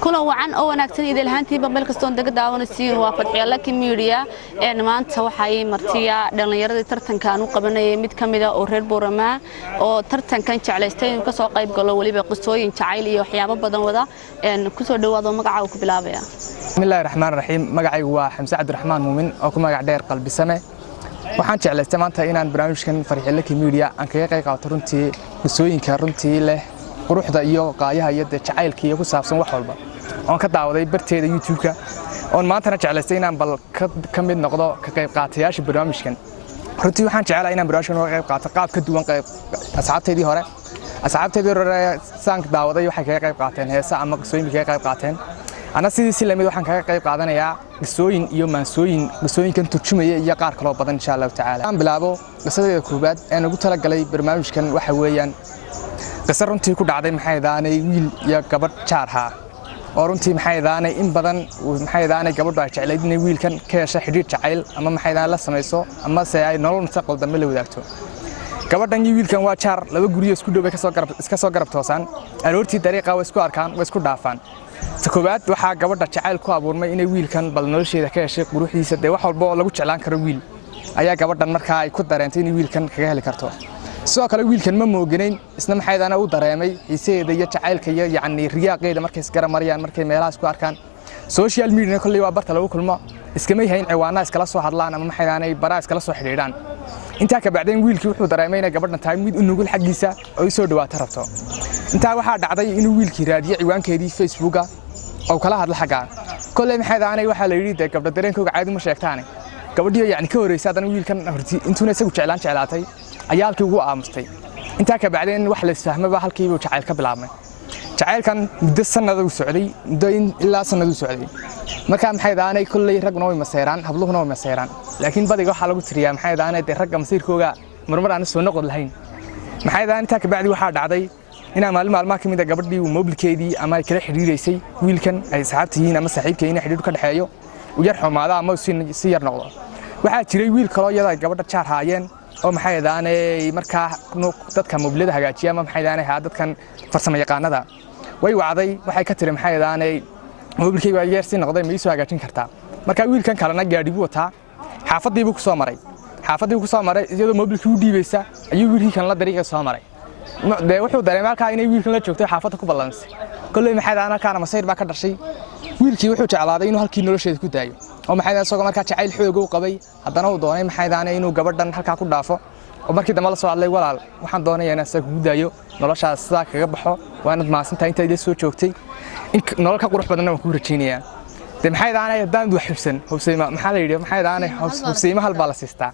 كل وعن أو نكتن إذا الهانتي بملك استون دقة داون السين وفتح الله كميريا إن ما أنت وحي مرتيا لأن يرد ترتن كانوا قبلنا يمد كمدا أو رير بورما أو ترتن كان على وكسو قيب قالوا ولي بقصوين تعالي وحيابا بدن وذا إن كسر دوّا مقعة وكبلابيا. بسم الله الرحمن الرحيم مقعي وحمزة عبد الرحمن مؤمن أو كما قاعد داير قلب السماء waxaan jeclaystay maanta inaan barnaamijkan farxile media aan kaga qayb qaato runtii qisooyinka runtii leh quruxda iyo qaayaha iyo jacaylka iyo ku saabsan wax walba oo ka daawaday barteeda YouTube-ka oo maanta jeclaystay inaan bal ka mid noqdo ka qayb qaatayaasha barnaamijkan runtii waxaan jeclahay inaan barnaamijkan uga qayb qaato qaab ka duwan qayb asxaabteedii hore saan daawaday waxay kaga qayb qaateen heesa ama qisooyinka kaga qayb qaateen أنا سيدي لميد waxaan kaga qayb qaadanayaa qisooyin iyo qisooyinkan turjumaya iyo qaar kale oo badan insha Allah taala aan bilaabo qisadayda koobaad ee ugu tala galay barnaamijkan waxa weeyaan qisar runtii ku dhacday maxaydaanay wiil iyo gabadh jaarha oo runtii maxaydaanay in badan maxaydaanay gabadhu ay jeclayd inay wiilkan ka yeesho xiriir jacayl ama maxaydaan la sameeyso ama se ay nolol mustaqbal dambe la wadaagto gabadhan iyo wiilkan waa jaar laba guriyo isku dhow iska soo garab toosan aroortii dariiqa way isku arkaan way isku dhaafaan koobaad waxa gabadha jacayl ku abuurmay inay wiilkan bal nolosheeda ka heshay quruxdiisa de wax walba oo lagu jeclaan karo wiil ayaa gabadhan markaa ay ku dareentay in wiilkan kaga heli karto sidoo kale wiilkan ma mooganayn isna maxaydaana u dareemay xiiseeda iyo jacaylka iyo yacni riyaaqeeda markay isgar mariyaan markay meelaha isku arkaan social media kulli waa barta lagu kulmo iskama yahayn ciwaanaha iskala soo hadlaan ama maxaydaana baraa iskala soo xiriiraan inta ka bacdeen wiilkii wuxuu dareemay in gabadhan tahay mid u nugul xaqiisa oo soo dhawaata rabto inta waxa dhacday inuu wiilkii raadiyo ciwaankeedii Facebook-ga oo kala hadla xagaa kulay maxaydaanay waxa la yiri gabadha dareenkooga caadi ma sheegtaan gabadhiyo yacni ka horeysay hadan wiilkan hortii intuuna isagu jeclaatay ayaa halkii ugu aamustay inta ka bacdeen wax la isfahmay halkii uu jacayl ka bilaabmay jacaylkan muddo sanad uu socday ilaa sanad uu socday marka maxaydaanay kulay ragna way maseeraan habluhuna way maseeraan laakiin badiga waxa lagu tiriyaa maxaydaanay ragga masiirkooga marmar aan soo noqon lahayn maxaydaanay inta ka bacdi waxa dhacday ina maalmaha kamid ah gabadhii uu mobilkeedii ama ay kala xiriireysay wiilkan ay saxaabtihiin ama saaxiibkeena xiriir ka dhaxeeyo u yar xumaada ama si yar noqdo waxa jiray wiil kale oo yada gabadha jaar haayeen oo maxaydaanay markaa dadka mobilada hagaajiya ama maxaydaanay dadkan farsamo yaqaanada way wacday waxay ka tiri maxaydaanay mobilkii waa yar si noqday ma soo hagaajin kartaa marka wiilkan kalena gaadhi buu wataa xaafadii buu ku soo maray iyadoo mobilkii u dhiibaysa ayuu wiilkan la dariiqa soo maray de wuxuu dareemay halka inay wiilkan la joogto xaafadda ku balansay kulay maxaydaana kana masayr ba ka dhashay wiilkii wuxuu jeclaaday inuu halkii nolosheeda ku daayo oo maxaydaana soo markaa jacayl xoog u qabay haddana uu doonay maxaydaana inuu gabadhan halka ku dhaafo oo markii dambe la soo hadlay walaal waxaan doonayaa inaan isaga ku daayo noloshaas sidaa kaga baxo waana maasantahay inta ay soo joogtay in nolol ka qurux badan waan ku rajaynayaa de maxaydaana haddaan wax hubsayma maxaa la yiri maxaydaana hubsayma hal baa la siistaa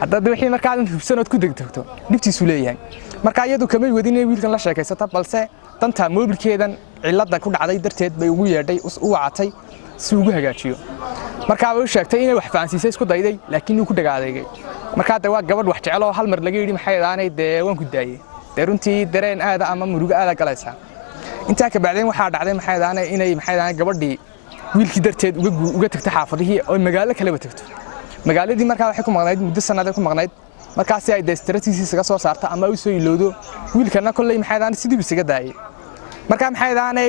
haddii wixii markaa hubsanood ku degdegto dhibtiisu leeyahay marka iyadu kamay wadin inay wiilkan la sheekaysata balse danta mobilkeedan cilada ku dhacday darteed bay ugu yeedhay u wacatay si ugu hagaajiyo marka way sheegtay inay wax faansiisay isku dayday laakiin uu ku dhagaadeegay marka waa gabadh wax jecel oo hal mar laga yiri maxaydaanay waan ku daayay runtii dareen aad ama murugo aad galaysa inta ka bacdeen waxa dhacday maxaydaanay inay maxaydaanay gabadhii wiilkii darteed uga tagtay xaafadihii oo magaalo kale tagto magaaladii markaa waxay ku maqnayd muddo sanad ku maqnayd markaas ay deestratiisiisa soo saarta ama uu soo ilowdo wiilkana kulay maxaydaanay sidii isaga daayay marka maxaydaanay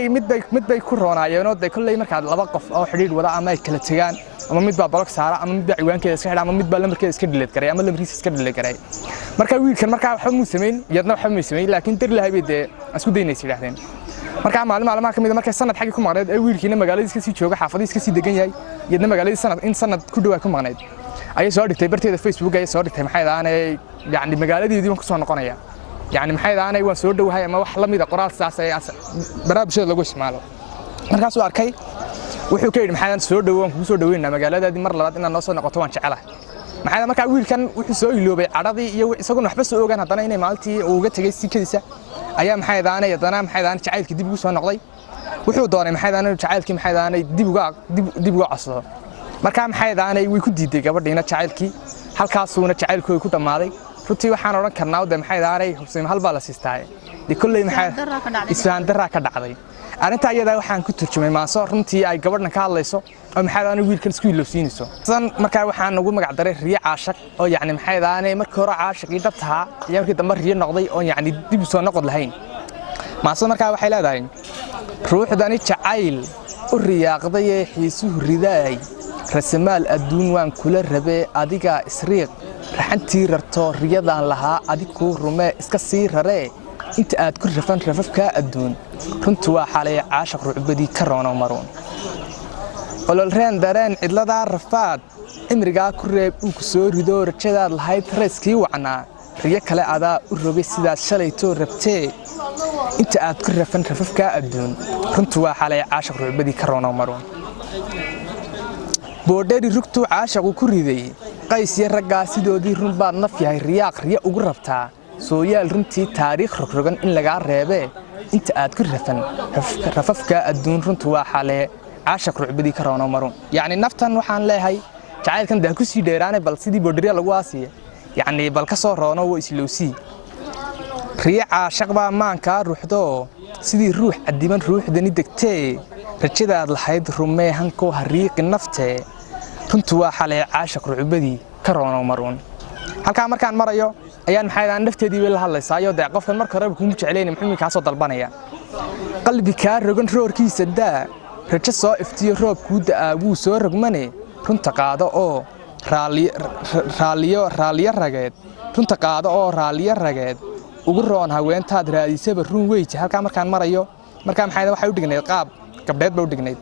mid bay ku roonaayeen oo kulay markaa laba qof oo xiriir wada ama ay kala tagaan ama mid baa block saara ama mid baa ciwaankeeda iska xidha ama mid baa lambarkeeda iska delete garay ama lambarkiisa iska delete garay marka wiilkan markaa waxa uu sameeyay iyadna waxa uu sameeyay laakiin dir lahayd bay isku daynayay yiraahdeen marka maalmaha kamid markay sanad xaqi ku maqnayd ee wiilkiina magaaladiisa si jooga xaafadiisa si degan yahay iyadna magaaladiisa sanad ku dhaw ku maqnayd ay soo dhigtay barteeda Facebook ay soo dhigtay maxaydaanay yaani magaaladeedii waan ku soo noqonaya yaani maxaydaanay waan soo dhawahay ama wax la mid ah qoraal saas ay barnaamijyada lagu isticmaalo markaas uu arkay wuxuu ka yiri maxaydan soo dhawaan ku soo dhaweynaa magaaladaadii mar labaad inaad noo soo noqoto waan jecelahay maxaydan markaa wiilkan wuxuu soo iloobay cadadii iyo isagoo waxba soo ogaan haddana inay maalintii uu uga tagay si kadiisa ayaa maxaydaanay jacaylkii dib ugu soo noqday wuxuu doonay maxaydaanay jacaylkii maxaydaanay dib uga codsado marka maxaydaanay way ku diiday gabadhiina jacaylkii halkaasuna jacaylkooda ku dhamaaday runtii waxaan oran karnaa wada maxaydaanay hubsayma hal baa la siistay kulay maxay isfaan darra ka dhacday arinta iyada waxaan ku turjumay maaso runtii ay gabadhan ka hadlayso oo maxaydaanay wiilkan isku ilowsiinayso markaa waxaan ugu magac daray riya caashaq oo yacni maxaydaanay markii hore caashaqii dhabtaha iyo markii dambe riya noqday oo yacni dib soo noqod lahayn maaso markaa waxay leedahay ruuxdani jacayl u riyaaqday xiisuhu ridaay rasamaal adduun waan kula rabee adiga isriiq raxantii rarto riyadaan lahaa adigu rume iska sii raree inta aad ku rafan rafafka adduun runtu waa xalay caashaq rucbadii ka roono maruun ololreen dareen cidladaa rafaad cimrigaa ku reeb uu ku soo rido rajadaad lahayd rayskii wacnaa riyo kale adaa u rogay sidaad shalaytoo rabtee inta aad ku rafan rafafka adduun runtu waa xalay caashaq rucbadii ka roono maruun boodheri rugtuu caashaqu ku riday qays iyo raggaa sidoodii run baad naf yahay riyaaq riyo ugu rabtaa sooyaal runtii taariikh rogrogan in lagaa reebee inta aad ku rafan rafafka adduun runtu waa xalee caashaq rucbadii ka roono maruun yacni naftan waxaan leeyahay jacaylkan daa ku sii dheeraane bal sidii boodheriya lagu aasiya yacni bal ka soo roono waa islowsii riyo caashaq baa maankaa ruuxdoo sidii ruux cadiban ruuxdani degtee rajadaad lahayd rumee hankoo hariiqi naftee runtu waa xalee caashaq rucbadii ka roono maruun halkaa markaan marayo ayaan maxaydaan nafteedii bay la hadlaysaayo dee qofkan marka horeba kuumu jeclayna muxuu kaa soo dalbanaya qalbi kaa rogan roorkiisa daa rajo soo iftiyo roob kuu da'aa wuu soo rogmane runta qaado oo raalliyo rageed runta qaado oo raalliyo rageed ugu roon haweentaad raadisaba run weyja halkaa markaan marayo markaa maxayda waxay u dhignayd qaab gabdheed ba u dhignayd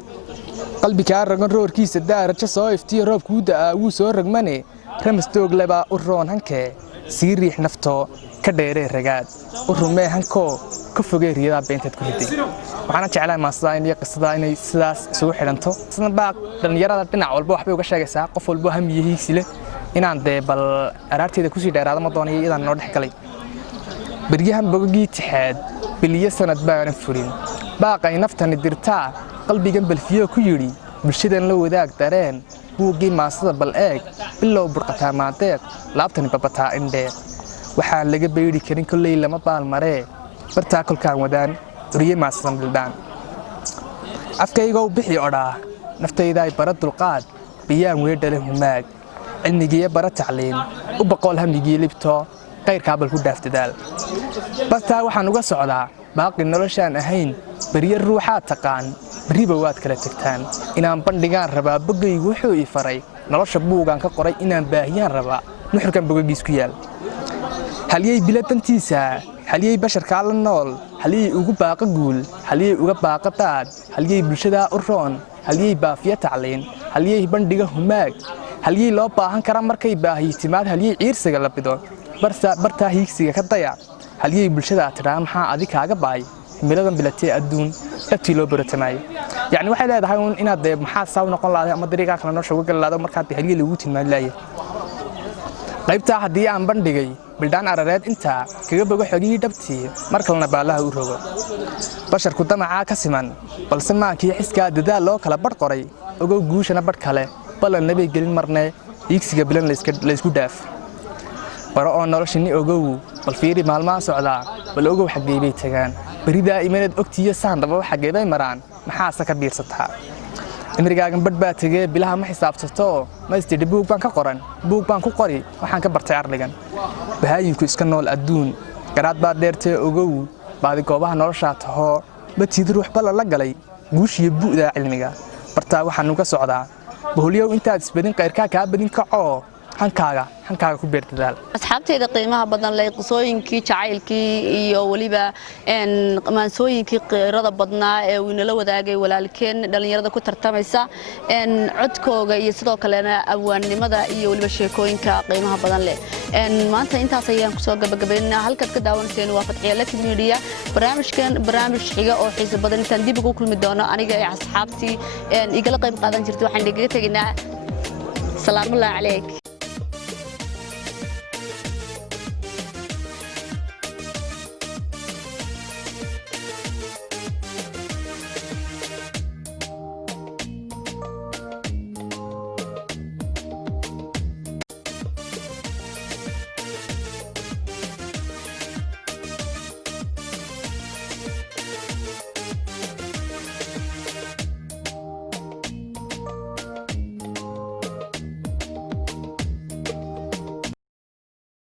qalbi kaa rogan roorkiisa daa rajo soo iftiyo roob kuu da'aa wuu soo rogmane ramas dooglebaa u roon hankee sii riix naftoo ka dheeree ragaad u rumee hankoo ka fogee riyadaa beenteed ku riday waxaana jeclahay maasada in iyo qisada inay sidaas isugu xidhanto sidna baa dhallinyarada dhinac walba waxbay uga sheegaysaa qof walbo hamiyo hiigsi leh inaan dee bal araarteeda kusii dheeraado ma doonayo iyadaan noo dhex galay beryahan bogogii tixaad biliyo sanad baanan furin baaqay naftani dirtaa qalbigan balfiyo ku yidhi bulshadan la wadaag dareen buuggii maasada bal eeg bilow burqataa maadeeq laabtani babataa indheeq waxaan laga beydhi karin kolley lama baalmaree bartaa kolkaan wadaan curiye maasadan bildhaan afkaygow bixi odhaa naftaydaay bara dulqaad biyaan weedhale humaag cilmigiiyo bara tacliin u boqol hamigii libto qayrkaa bal ku dhaafdadaal bartaa waxaan uga socdaa baaqi noloshaan ahayn beriye ruuxaad taqaan beriba waad kala tegtaan inaan bandhigaan rabaa bogaygu wuxuu ii faray nolosha buugaan ka qoray inaan baahiyaan rabaa nuxurkan bogagiis ku yaal halyey bila dantiisa halyey basharkaa la nool halyey ugu baaqa guul halyey uga baaqa daad halyey bulshadaa u roon halyey baafiyo tacliin halyey bandhiga humaag halyey loo baahan kara markay baahiyi timaad halyey ciirsiga la bido bartaa hiigsiga ka dayac halyey bulshadaa tidhaa maxaa adi kaaga baay himiladan bilatee adduun dhabtii loo baratamaayo yacni waxay leedahay un inaad dee maxaa saa u noqon lahaday ama dariiqaa kale nolosha uga gali lahado markaa dee halyey lagu tilmaami laaya qaybtaa haddii aan bandhigay bildhaan arareed intaa kaga bogo xogihii dhabtii mar kalena baallaha u rogo basharku damacaa ka siman balse maankii xiskaa dadaal loo kala badh qoray ogow guushana badh kale ballan nabay gelin marne hiigsiga bilan laysku dhaaf baro oo noloshani ogow bal fiiri maalmaha socdaa bal ogow xaggey bay tagaan beridaa imaneed ogtiiyo saandaba xaggee bay maraan maxaase ka biirsataa cimrigaagan badh baa tegee bilaha ma xisaabsato ma istidhi buug baan ka qoran buug baan ku qori waxaan ka bartay arligan bahaayinku iska nool adduun garaad baa dheertee ogow baadi goobaha noloshaa tahoo batiid ruux balla la galay guushiyo bu'daa cilmiga bartaa waxaan uga socdaa boholyow intaad isbadin qayrkaa kaa badin kacoo hankaaga ku beerdadaal asxaabteyda qiimaha badan leh qisooyinkii jacaylkii iyo waliba maansooyinkii qeyrada badnaa ee uu inala wadaagay walaalkeen dhalinyarada ku tartamaysa codkooga iyo sidoo kalena abwaannimada iyo waliba sheekooyinka qiimaha badan leh maanta intaas ayaan kusoo gabagabaynaa halkaad ka daawanayseen waa Fatxiya Lucky Media barnaamij xiga oo xiiso badan intaan dib ugu kulmi doono aniga iyo asxaabtii igala qayb qaadan jirtay waxaan dhigaga tegaynaa salaamu alaykum